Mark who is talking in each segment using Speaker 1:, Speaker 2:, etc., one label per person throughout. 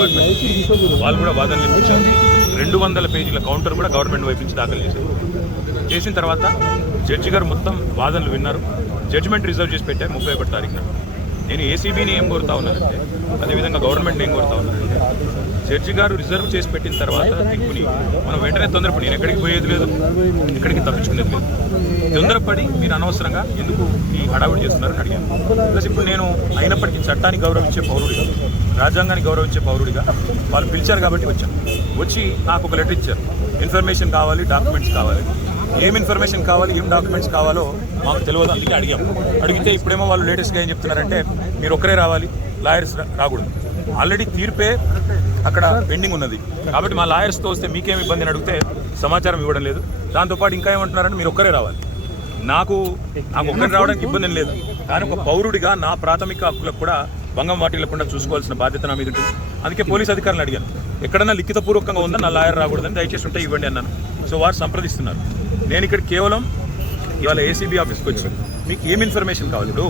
Speaker 1: వాళ్ళు కూడా వాదనలు వినిపించారు రెండు వందల పేజీల కౌంటర్ కూడా గవర్నమెంట్ వైపు నుంచి దాఖలు చేశారు చేసిన తర్వాత జడ్జి గారు మొత్తం వాదనలు విన్నారు జడ్జిమెంట్ రిజర్వ్ చేసి పెట్టారు ముప్పై ఒకటి తారీఖున నేను ఏసీబీని ఏం కోరుతా ఉన్నానంటే అదేవిధంగా గవర్నమెంట్ ఏం కోరుతా ఉన్నానంటే జడ్జి గారు రిజర్వ్ చేసి పెట్టిన తర్వాత దిక్కుని మనం వెంటనే తొందరపడి నేను ఎక్కడికి పోయేది లేదు ఎక్కడికి తప్పించుకునేది లేదు తొందరపడి మీరు అనవసరంగా ఎందుకు ఈ హడావిడి చేస్తున్నారని అడిగాను ప్లస్ ఇప్పుడు నేను అయినప్పటికీ చట్టాన్ని గౌరవించే పౌరుడిగా రాజ్యాంగాన్ని గౌరవించే పౌరుడిగా వాళ్ళు పిలిచారు కాబట్టి వచ్చాను వచ్చి నాకు ఒక లెటర్ ఇచ్చారు ఇన్ఫర్మేషన్ కావాలి డాక్యుమెంట్స్ కావాలి ఏం ఇన్ఫర్మేషన్ కావాలి ఏం డాక్యుమెంట్స్ కావాలో మాకు తెలియదు అందుకే అడిగాం అడిగితే ఇప్పుడేమో వాళ్ళు లేటెస్ట్గా ఏం చెప్తున్నారంటే మీరు ఒక్కరే రావాలి లాయర్స్ రాకూడదు ఆల్రెడీ తీర్పే అక్కడ పెండింగ్ ఉన్నది కాబట్టి మా లాయర్స్తో వస్తే మీకేం ఇబ్బంది అడిగితే సమాచారం ఇవ్వడం లేదు దాంతోపాటు ఇంకా ఏమంటున్నారంటే మీరు ఒక్కరే రావాలి నాకు నాకు ఒక్కరు రావడానికి ఇబ్బంది లేదు కానీ ఒక పౌరుడిగా నా ప్రాథమిక హక్కులకు కూడా భంగం వాటిల్లకుండా చూసుకోవాల్సిన బాధ్యత నా మీద ఉంటుంది అందుకే పోలీస్ అధికారులను అడిగాను ఎక్కడన్నా లిఖితపూర్వకంగా ఉందా నా లాయర్ రాకూడదని దయచేసి ఉంటే ఇవ్వండి అన్నాను సో వారు సంప్రదిస్తున్నారు నేను ఇక్కడ కేవలం ఇవాళ ఏసీబీ ఆఫీస్కి వచ్చాను మీకు ఏం ఇన్ఫర్మేషన్ కావాలి ఇప్పుడు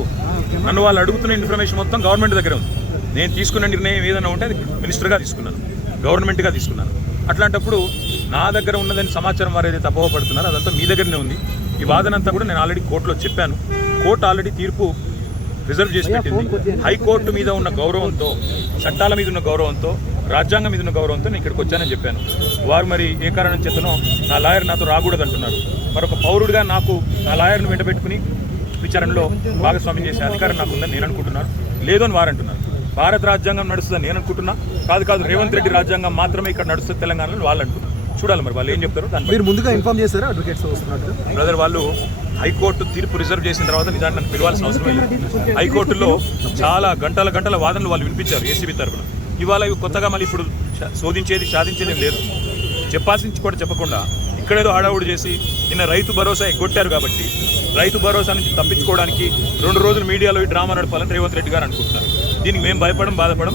Speaker 1: నన్ను వాళ్ళు అడుగుతున్న ఇన్ఫర్మేషన్ మొత్తం గవర్నమెంట్ దగ్గర ఉంది నేను తీసుకున్న నిర్ణయం ఏదైనా ఉంటే అది మినిస్టర్గా తీసుకున్నాను గవర్నమెంట్గా తీసుకున్నాను అట్లాంటప్పుడు నా దగ్గర ఉన్నదని సమాచారం వారు ఏదైతే అపోహపడుతున్నారో అదంతా మీ దగ్గరనే ఉంది ఈ వాదనంతా కూడా నేను ఆల్రెడీ కోర్టులో చెప్పాను కోర్టు ఆల్రెడీ తీర్పు రిజర్వ్ చేసి పెట్టింది హైకోర్టు మీద ఉన్న గౌరవంతో చట్టాల మీద ఉన్న గౌరవంతో రాజ్యాంగం మీద ఉన్న గౌరవంతో నేను ఇక్కడికి వచ్చానని చెప్పాను వారు మరి ఏ కారణం చేతనో నా లాయర్ నాతో రాకూడదు అంటున్నారు మరొక పౌరుడిగా నాకు నా లాయర్ను వెంటబెట్టుకుని విచారణలో భాగస్వామ్యం చేసే అధికారం నాకు ఉందని నేను అనుకుంటున్నాను అని వారు అంటున్నారు భారత రాజ్యాంగం నడుస్తుందని నేను అనుకుంటున్నా కాదు కాదు రేవంత్ రెడ్డి రాజ్యాంగం మాత్రమే ఇక్కడ నడుస్తుంది తెలంగాణలో వాళ్ళు అంటున్నారు చూడాలి మరి వాళ్ళు ఏం చెప్తారు
Speaker 2: మీరు ముందుగా ఇన్ఫార్మ్ చేస్తారా అడ్వకేట్స్ వస్తున్నారు
Speaker 1: బ్రదర్ వాళ్ళు హైకోర్టు తీర్పు రిజర్వ్ చేసిన తర్వాత నిజాన్ని నన్ను పిలవాల్సిన అవసరం లేదు హైకోర్టులో చాలా గంటల గంటల వాదనలు వాళ్ళు వినిపించారు ఏసీబీ తరఫున ఇవాళ కొత్తగా మళ్ళీ ఇప్పుడు శోధించేది సాధించేది లేదు చెప్పాల్సింది కూడా చెప్పకుండా ఇక్కడేదో హడావుడు చేసి నిన్న రైతు భరోసా ఎగ్గొట్టారు కాబట్టి రైతు భరోసా నుంచి తప్పించుకోవడానికి రెండు రోజులు మీడియాలో ఈ డ్రామా నడపాలని రేవంత్ రెడ్డి గారు అనుకుంటున్నారు దీనికి మేము భయపడం బాధపడం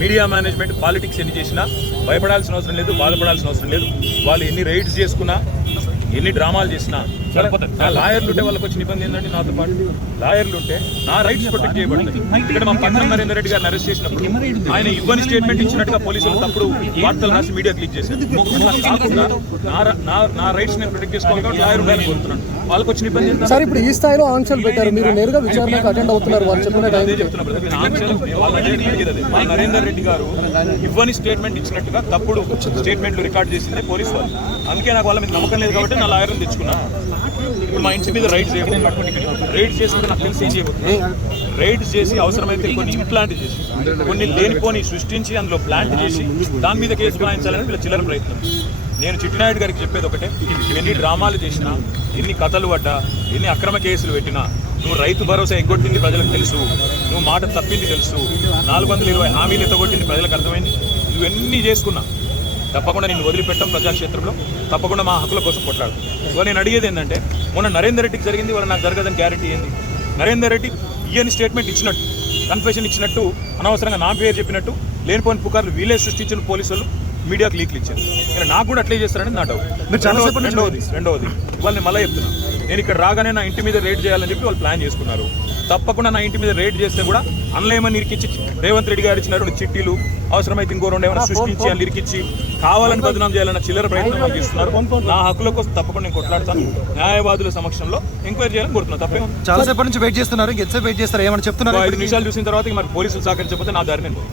Speaker 1: మీడియా మేనేజ్మెంట్ పాలిటిక్స్ ఎన్ని చేసినా భయపడాల్సిన అవసరం లేదు బాధపడాల్సిన అవసరం లేదు వాళ్ళు ఎన్ని రైడ్స్ చేసుకున్నా ఎన్ని డ్రామాలు చేసినా నా లాయర్లు ఉంటే వాళ్ళకి వచ్చిన ఇబ్బంది ఏంటంటే నాతో పాటు లాయర్లు ఉంటే నా రైట్స్ ప్రొటెక్ట్ చేయబడింది ఇక్కడ మా పక్కన నరేంద్ర రెడ్డి గారిని అరెస్ట్ చేసినప్పుడు ఆయన ఇవ్వని స్టేట్మెంట్ ఇచ్చినట్టుగా పోలీసులు తప్పుడు వార్తలు రాసి మీడియా క్లిక్ చేశారు నా రైట్స్ నేను ప్రొటెక్ట్ చేసుకోవాలి లాయర్ ఉండాలని కోరుతున్నాను వాళ్ళకి వచ్చిన ఇబ్బంది
Speaker 2: సార్ ఇప్పుడు ఈ స్థాయిలో ఆంక్షలు పెట్టారు మీరు నేరుగా విచారణకు అటెండ్ అవుతున్నారు వాళ్ళు చెప్పిన టైం
Speaker 1: చెప్తున్నారు నరేందర్ రెడ్డి గారు ఇవ్వని స్టేట్మెంట్ ఇచ్చినట్టుగా తప్పుడు స్టేట్మెంట్లు రికార్డ్ చేసింది పోలీసు వాళ్ళు అందుకే నాకు వాళ్ళ మీద నమ్మకం లేదు కాబట్టి నా లాయర్ని తెచ్చుకున్నాను ఇప్పుడు మా ఇంటి మీద రైడ్ చేయబోతుంది రైడ్ చేసినప్పుడు నాకు తెలిసి ఏం చేయబోతుంది రైడ్ చేసి అవసరమైతే కొన్ని ఇంప్లాంట్ చేసి కొన్ని లేనిపోని సృష్టించి అందులో ప్లాంట్ చేసి దాని మీద కేసు రాయించాలని వీళ్ళ చిల్లర ప్రయత్నం నేను చిట్టినాయుడు గారికి చెప్పేది ఒకటే ఎన్ని డ్రామాలు చేసినా ఎన్ని కథలు పడ్డా ఎన్ని అక్రమ కేసులు పెట్టినా నువ్వు రైతు భరోసా ఎగ్గొట్టింది ప్రజలకు తెలుసు నువ్వు మాట తప్పింది తెలుసు నాలుగు వందల ఇరవై హామీలు ఎత్తగొట్టింది ప్రజలకు అర్థమైంది నువ్వు ఎన్ని చేసుకున్నా తప్పకుండా నేను వదిలిపెట్టాం ప్రజాక్షేత్రంలో తప్పకుండా మా హక్కుల కోసం కొట్లాడు ఇవ్వ నేను అడిగేది ఏంటంటే మొన్న నరేందర్ రెడ్డికి జరిగింది వాళ్ళు నాకు జరగదని గ్యారెంటీ ఏంది నరేందర్ రెడ్డి ఇయని స్టేట్మెంట్ ఇచ్చినట్టు కన్ఫెషన్ ఇచ్చినట్టు అనవసరంగా నా పేరు చెప్పినట్టు లేనిపోయిన పుకార్లు వీలే సృష్టించిన పోలీసులు మీడియాకు లీక్లు ఇచ్చారు కానీ నాకు కూడా అట్లే చేస్తారని నా
Speaker 2: డౌట్
Speaker 1: రెండవది రెండవది వాళ్ళని మళ్ళీ చెప్తున్నా నేను ఇక్కడ రాగానే నా ఇంటి మీద రేట్ చేయాలని చెప్పి వాళ్ళు ప్లాన్ చేసుకున్నారు తప్పకుండా నా ఇంటి మీద రేట్ చేస్తే కూడా అనలేమని నిరికించి రేవంత్ రెడ్డి గారు ఇచ్చినటువంటి చిట్టీలు అవసరమైతే ఇంకో రెండు ఏమైనా సృష్టించి అని నిరికించి కావాలని బదనాం చేయాలన్న చిల్లర ప్రయత్నం చేస్తున్నారు నా హక్కుల కోసం తప్పకుండా నేను కొట్లాడతాను న్యాయవాదుల సమక్షంలో ఎంక్వైరీ చేయాలని కోరుతున్నాను తప్పే
Speaker 2: చాలాసేపటి నుంచి వెయిట్ చేస్తున్నారు ఎంతసేపు వెయిట్ చేస్తారు ఏమైనా చెప్తున్నారు
Speaker 1: ఐదు నిమిషాలు చూసిన తర్వాత మరి పోలీసులు సహకరించకపోతే నా దారి నేను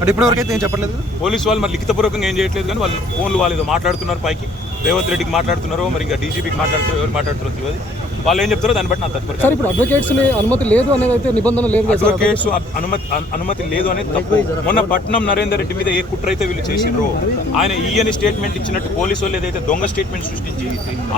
Speaker 2: అంటే ఇప్పటివరకు అయితే ఏం చెప్పలేదు
Speaker 1: పోలీసు వాళ్ళు మరి లిఖితపూర్వకంగా ఏం చేయట్లేదు కానీ వాళ్ళు ఫోన్లు వాళ్ళు మాట్లాడుతున్నారు పైకి రేవంత్ రెడ్డికి మాట్లాడుతున్నారో మరి ఇంకా డీజీపీకి మాట్లాడుతున్నారు ఎవరు మాట్లాడుతున్నారో తెలియదు వాళ్ళు ఏం చెప్తారో దాన్ని బట్టి నా తప్పు
Speaker 2: సార్ ఇప్పుడు అడ్వకేట్స్ అనుమతి లేదు అనేది అయితే నిబంధన లేదు
Speaker 1: అడ్వకేట్స్ అనుమతి అనుమతి లేదు అనేది తప్పు మొన్న పట్నం నరేందర్ రెడ్డి మీద ఏ కుట్ర అయితే వీళ్ళు చేసినారో ఆయన ఈయని స్టేట్మెంట్ ఇచ్చినట్టు పోలీసు వాళ్ళు ఏదైతే దొంగ స్టేట్మెంట్ సృష్టించి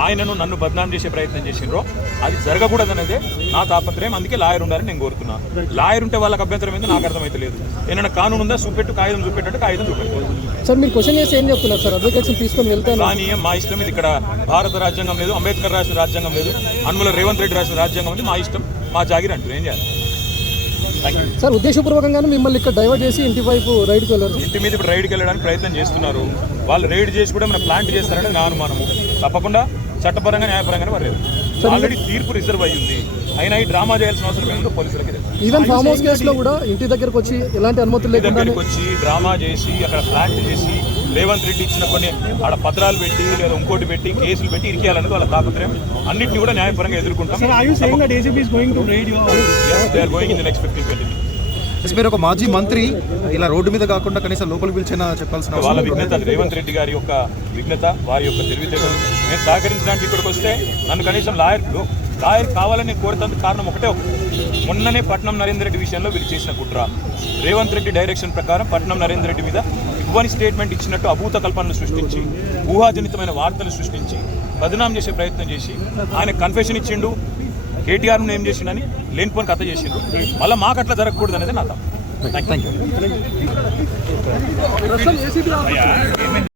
Speaker 1: ఆయనను నన్ను బదనాం చేసే ప్రయత్నం చేసినారో అది జరగకూడదు అనేది నా తాపత్రయం అందుకే లాయర్ ఉండాలని నేను కోరుకున్నాను లాయర్ ఉంటే వాళ్ళకి అభ్యంతరం అయితే నాకు అర్థమైతే లేదు ఏమైనా కానూన్ ఉందా చూపెట్టు కాగితం చూపెట్టు కాగితం చూపెట్టు
Speaker 2: సార్ మీరు క్వశ్చన్ చేసి ఏం చెప్తున్నారు సార్ అడ్వకేట్స్ తీసుకొని వెళ్తాను
Speaker 1: కానీ మా ఇష్టం ఇది ఇక్కడ భారత రాజ్యాంగం లేదు అంబేద్కర్ రాసిన రాజ్యాంగం లేదు అన్ముల రేవంత్ రెడ్డి రాసిన రాజ్యాంగం ఉంది మా ఇష్టం మా జాగిరి అంటారు ఏం చేయాలి
Speaker 2: సార్ ఉద్దేశపూర్వకంగానే మిమ్మల్ని ఇక్కడ డైవర్ట్ చేసి ఇంటి వైపు రైడ్కి వెళ్ళారు
Speaker 1: ఇంటి మీద ఇప్పుడు రైడ్కి వెళ్ళడానికి ప్రయత్నం చేస్తున్నారు వాళ్ళు రైడ్ చేసి కూడా మనం ప్లాంట్ చేస్తారని నా అనుమానము తప్పకుండా చట్టపరంగా న్యాయపరంగా వారు ఆల్రెడీ తీర్పు రిజర్వ్ అయ్యింది అయినా ఈ డ్రామా చేయాల్సిన అవసరం ఏంటో పోలీసులకి
Speaker 2: ఈవెన్ ఫామ్ హౌస్ కేసులో కూడా ఇంటి దగ్గరకు వచ్చి ఎలాంటి అనుమతులు
Speaker 1: దగ్గరికి వచ్చి డ్రామా చేసి అక్కడ ప్లాంట్ చేసి రేవంత్ రెడ్డి ఇచ్చిన కొన్ని ఆడ పత్రాలు పెట్టి లేదా ఇంకోటి పెట్టి కేసులు పెట్టి ఇరికేయాలన్నది వాళ్ళ తాపత్రయం అన్నింటినీ కూడా న్యాయపరంగా ఎదుర్కొంటాం
Speaker 2: గోయింగ్ మీరు ఒక మాజీ మంత్రి ఇలా రోడ్డు మీద కాకుండా కనీసం లోపల పిలిచిన చెప్పాల్సిన
Speaker 1: వాళ్ళ విఘ్నత రేవంత్ రెడ్డి గారి యొక్క విఘ్నత వారి యొక్క తెలివితేటలు నేను సహకరించడానికి ఇక్కడికి వస్తే నన్ను కనీసం లాయర్ లాయర్ కావాలని కోరుతందుకు కారణం ఒకటే ఒకటి మొన్ననే పట్నం నరేంద్ర రెడ్డి విషయంలో వీళ్ళు చేసిన కుట్ర రేవంత్ రెడ్డి డైరెక్షన్ ప్రకారం పట్నం నరేందర్ రెడ్డి మీద ఇవ్వని స్టేట్మెంట్ ఇచ్చినట్టు అభూత కల్పనలు సృష్టించి ఊహాజనితమైన వార్తలు సృష్టించి బదనాం చేసే ప్రయత్నం చేసి ఆయన కన్ఫెషన్ ఇచ్చిండు కేటీఆర్ ఏం చేసిండని లేనిపోని కథ చేసిండు మళ్ళీ మాకు అట్లా జరగకూడదు అనేది నా తప్ప